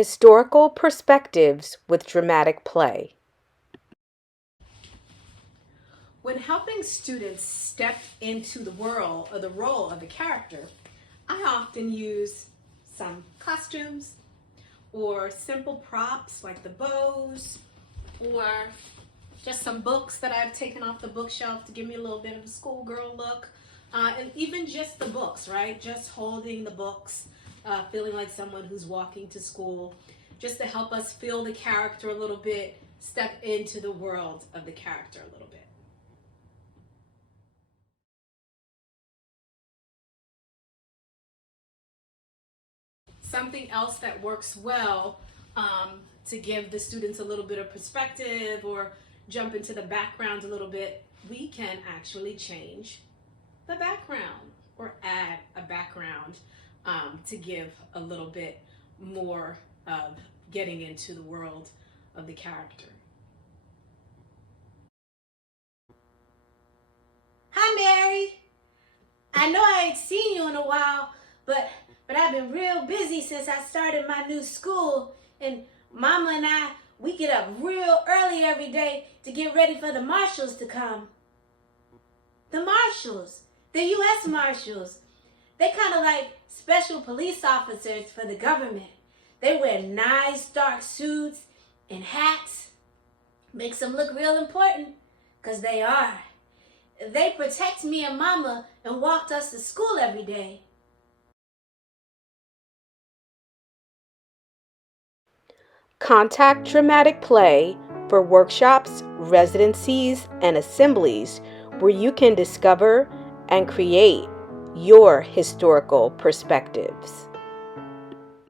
Historical perspectives with dramatic play. When helping students step into the world or the role of the character, I often use some costumes or simple props like the bows or just some books that I've taken off the bookshelf to give me a little bit of a schoolgirl look. And even just the books, right? Just holding the books, feeling like someone who's walking to school, just to help us feel the character a little bit, step into the world of the character a little bit. Something else that works well to give the students a little bit of perspective or jump into the background a little bit, we can actually change the background or add a background to give a little bit more of getting into the world of the character. Hi, Mary. I know I ain't seen you in a while, but I've been real busy since I started my new school. And Mama and we get up real early every day to get ready for the marshals to come. The marshals, the U.S. Marshals, they kind of like special police officers for the government. They wear nice dark suits and hats. Makes them look real important, because they are. They protect me and Mama and walked us to school every day. Contact Dramatic Play for workshops, residencies, and assemblies where you can discover and create your historical perspectives.